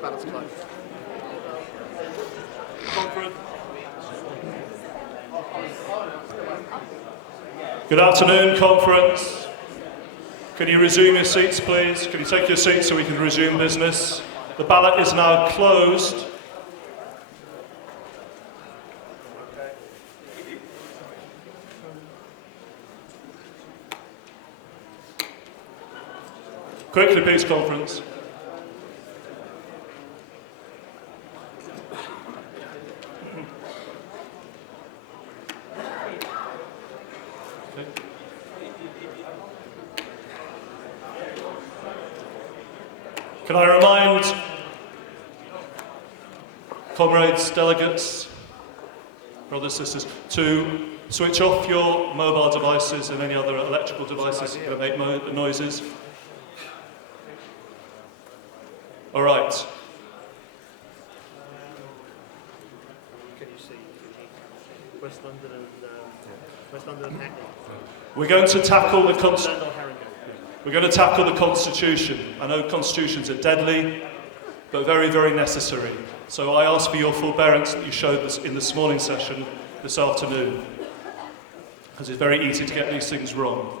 Ballots closed. Conference. Good afternoon, conference. Can you resume your seats, please? Can you take your seats so we can resume business? The ballot is now closed. Quickly, please, conference. Can I remind comrades, delegates, brothers, sisters, to switch off your mobile devices and any other electrical devices that make noises? All right. Can you see West London and Hackney? We're going to tackle the Haringey. We're going to tackle the Constitution. I know constitutions are deadly, but very, very necessary. So I ask for your forbearance that you showed this in this morning's session this afternoon, because it's very easy to get these things wrong.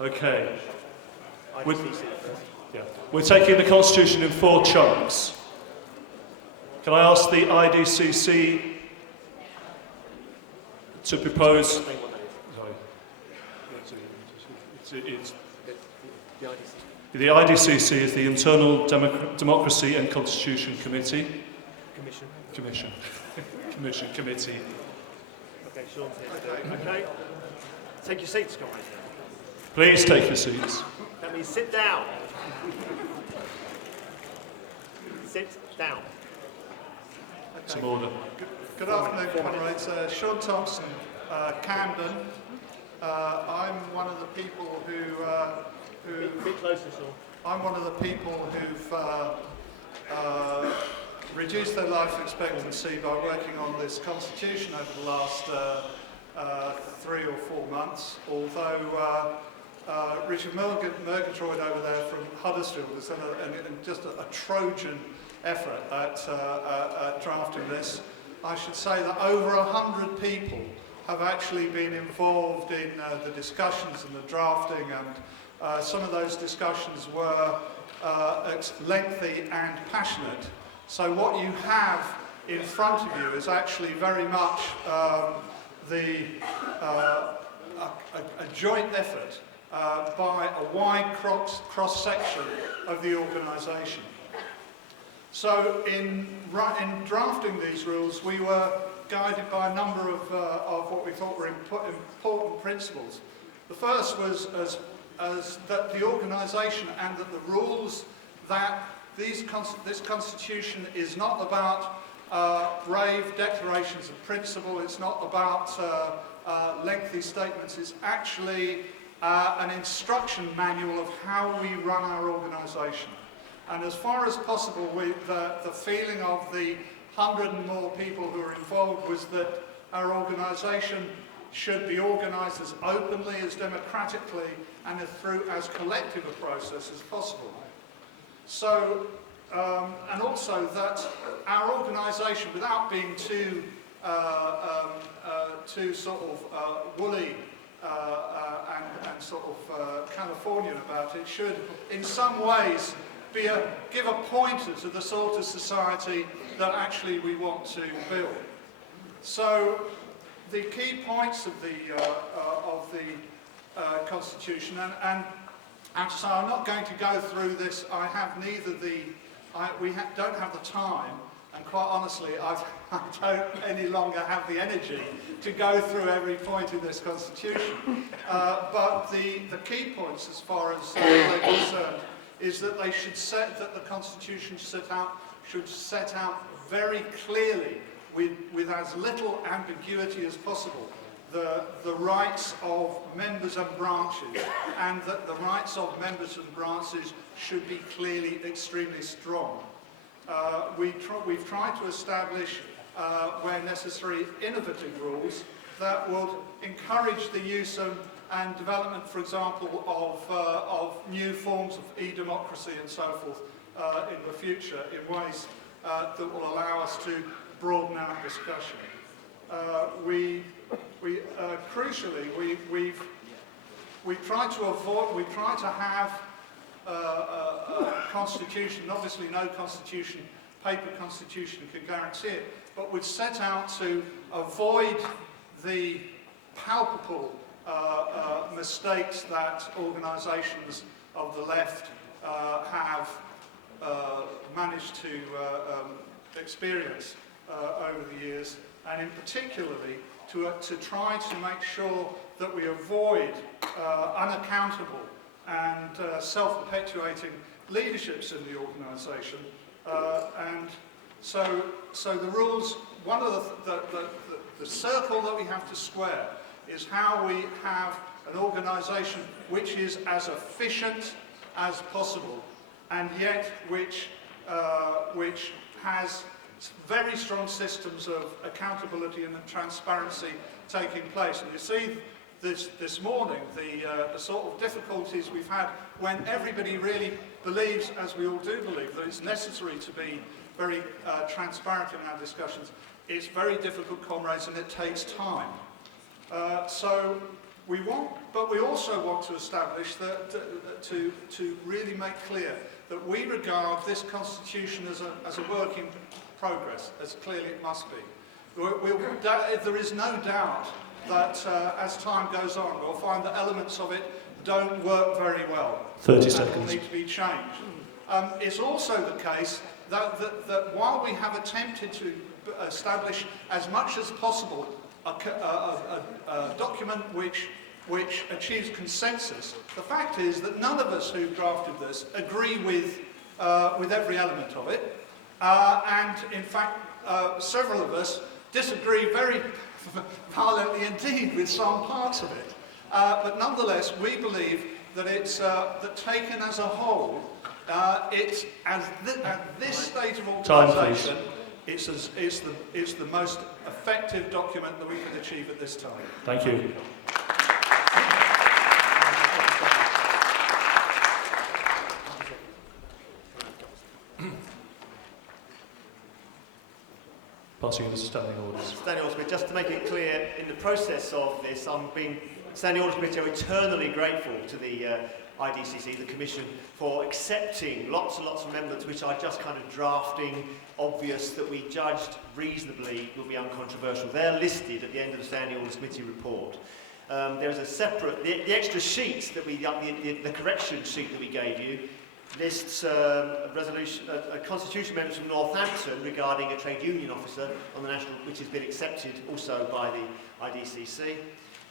Okay. We're taking the Constitution in 4 chunks. Can I ask the IDCC to propose... Sorry. The IDCC is the Internal Democracy and Constitution Committee. Commission. Committee. Okay, Shaun's here. Okay. Take your seats, guys. Please take your seats. That means sit down. Sit down. Okay. Some order. Good afternoon, comrades. Shaun Thompson, Camden. I'm one of the people who Bit closer, Shaun. I'm one of the people who've reduced their life expectancy by working on this constitution over the last 3 or 4 months. Although Richard Murgatroyd over there from Huddersfield has done just a Trojan effort at drafting this. I should say that over 100 people have actually been involved in the discussions and the drafting, and some of those discussions were lengthy and passionate. So what you have in front of you is actually very much a joint effort by a wide cross-section of the organisation. So in drafting these rules, we were guided by a number of what we thought were important principles. The first was as that the organisation and that the rules that this constitution is not about brave declarations of principle, it's not about lengthy statements, it's actually an instruction manual of how we run our organisation. And as far as possible, the feeling of the 100 and more people who are involved was that our organisation should be organised as openly, as democratically, and through as collective a process as possible. So, and also that our organisation, without being too sort of woolly and sort of Californian about it, should in some ways give a pointer to the sort of society that actually we want to build. So the key points of the Constitution, and so I'm not going to go through this. I have neither don't have the time, and quite honestly, I don't any longer have the energy to go through every point in this Constitution. But the key points, as far as they're concerned, is that the Constitution should set out very clearly, with as little ambiguity as possible, the rights of members and branches, and that the rights of members and branches should be clearly extremely strong. We've tried to establish, where necessary, innovative rules that would encourage the use and development, for example, of new forms of e-democracy and so forth, in the future in ways that will allow us to broaden our discussion. Crucially, we try to have a constitution. Obviously, no constitution, paper constitution, can guarantee it, but we've set out to avoid the palpable mistakes that organisations of the left have managed to experience over the years, and in particularly to try to make sure that we avoid unaccountable and self-perpetuating leaderships in the organisation. And so the rules, one of the circle that we have to square is how we have an organisation which is as efficient as possible, and yet which has very strong systems of accountability and transparency taking place. And you see this morning the sort of difficulties we've had when everybody really believes, as we all do believe, that it's necessary to be very transparent in our discussions. It's very difficult, comrades, and it takes time. So we want, but we also want to establish that to really make clear that we regard this constitution as a work in progress, as clearly it must be. There is no doubt that as time goes on, we'll find that elements of it don't work very well. 30 seconds. And will need to be changed. It's also the case that while we have attempted to establish as much as possible a document which achieves consensus, the fact is that none of us who drafted this agree with every element of it. And in fact, several of us disagree very violently indeed with some parts of it. But nonetheless, we believe that it's that taken as a whole, it's at this stage of organisation, it's the most effective document that we can achieve at this time. Thank you. Passing into standing orders. Standing orders, just to make it clear, in the process of this, Standing Orders Committee are eternally grateful to the IDCC, the Commission, for accepting lots and lots of amendments which are just kind of drafting, obvious, that we judged reasonably will be uncontroversial. They're listed at the end of the Standing Orders Committee report. There's a separate, the extra sheets that the correction sheet that we gave you, lists a constitution amendment from Northampton regarding a trade union officer on the national, which has been accepted also by the IDCC.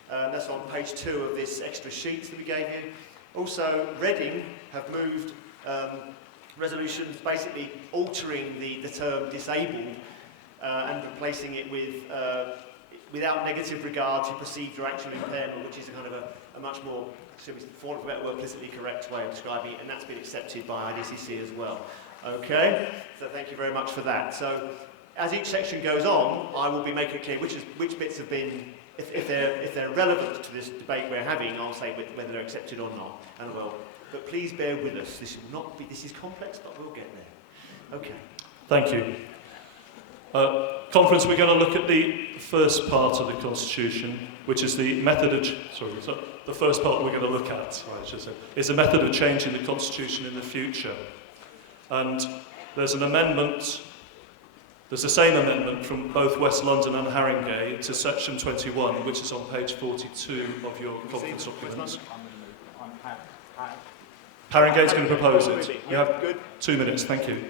That's on page 2 of this extra sheets that we gave you. Also, Reading have moved resolutions basically altering the term disabled and replacing it with without negative regard to perceived or actual impairment, which is a kind of a much more, for want of a better word, politically correct way of describing it, and that's been accepted by IDCC as well. Okay, so thank you very much for that. So, as each section goes on, I will be making clear which bits have been, if they're relevant to this debate we're having, I'll say whether they're accepted or not, and I will. But please bear with us. This will not be. This is complex, but we'll get there. Okay. Thank you. Conference, we're going to look at the first part of the Constitution, which is the method of... the first part we're going to look at, is the method of changing the Constitution in the future. And there's an amendment, there's the same amendment from both West London and Haringey to section 21, which is on page 42 of your conference documents. Haringey's going to propose it. You have 2 minutes, thank you.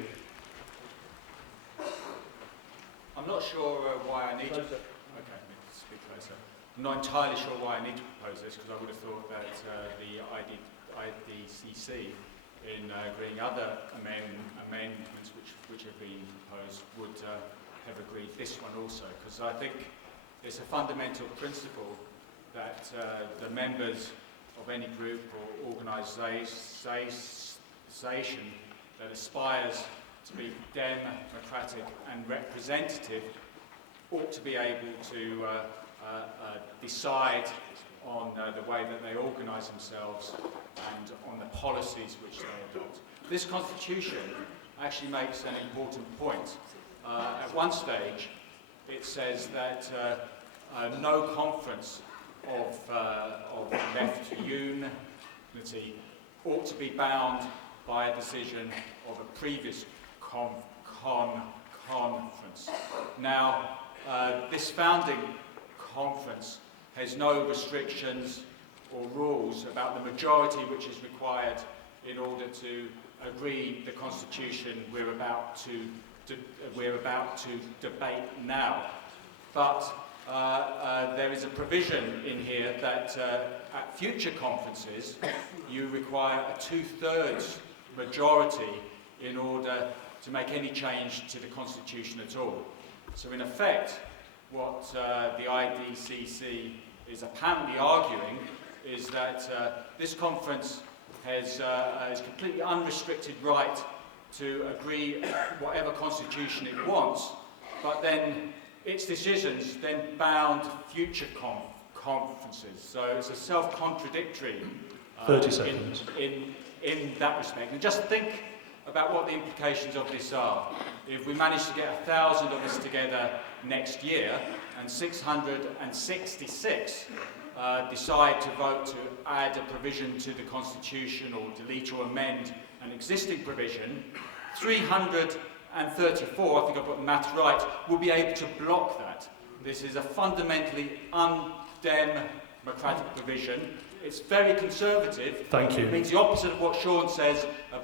I'm not sure why I need to... Okay, let me speak closer. I'm not entirely sure why I need to propose this, because I would have thought that the IDCC, in agreeing other amendments which have been proposed, would have agreed this one also, because I think it's a fundamental principle that the members of any group or organisation that aspires to be democratic and representative ought to be able to decide on the way that they organise themselves and on the policies which they adopt. this constitution actually makes an important point. At one stage, it says that no conference of left unity ought to be bound by a decision of a previous conference. Now, this founding conference has no restrictions or rules about the majority which is required in order to agree the constitution we're about to debate now. But there is a provision in here that at future conferences you require a 2/3 majority in order to make any change to the constitution at all. So in effect, what the IDCC is apparently arguing is that this conference has completely unrestricted right to agree whatever constitution it wants, but then its decisions then bound future conferences. So it's a self-contradictory 30 seconds. in that respect. And just think about what the implications of this are. If we manage to get 1,000 of us together next year and 666 decide to vote to add a provision to the Constitution or delete or amend an existing provision, 334, I think I've got the maths right, will be able to block that. This is a fundamentally undemocratic provision. It's very conservative. Thank you. It means the opposite of what Shaun says about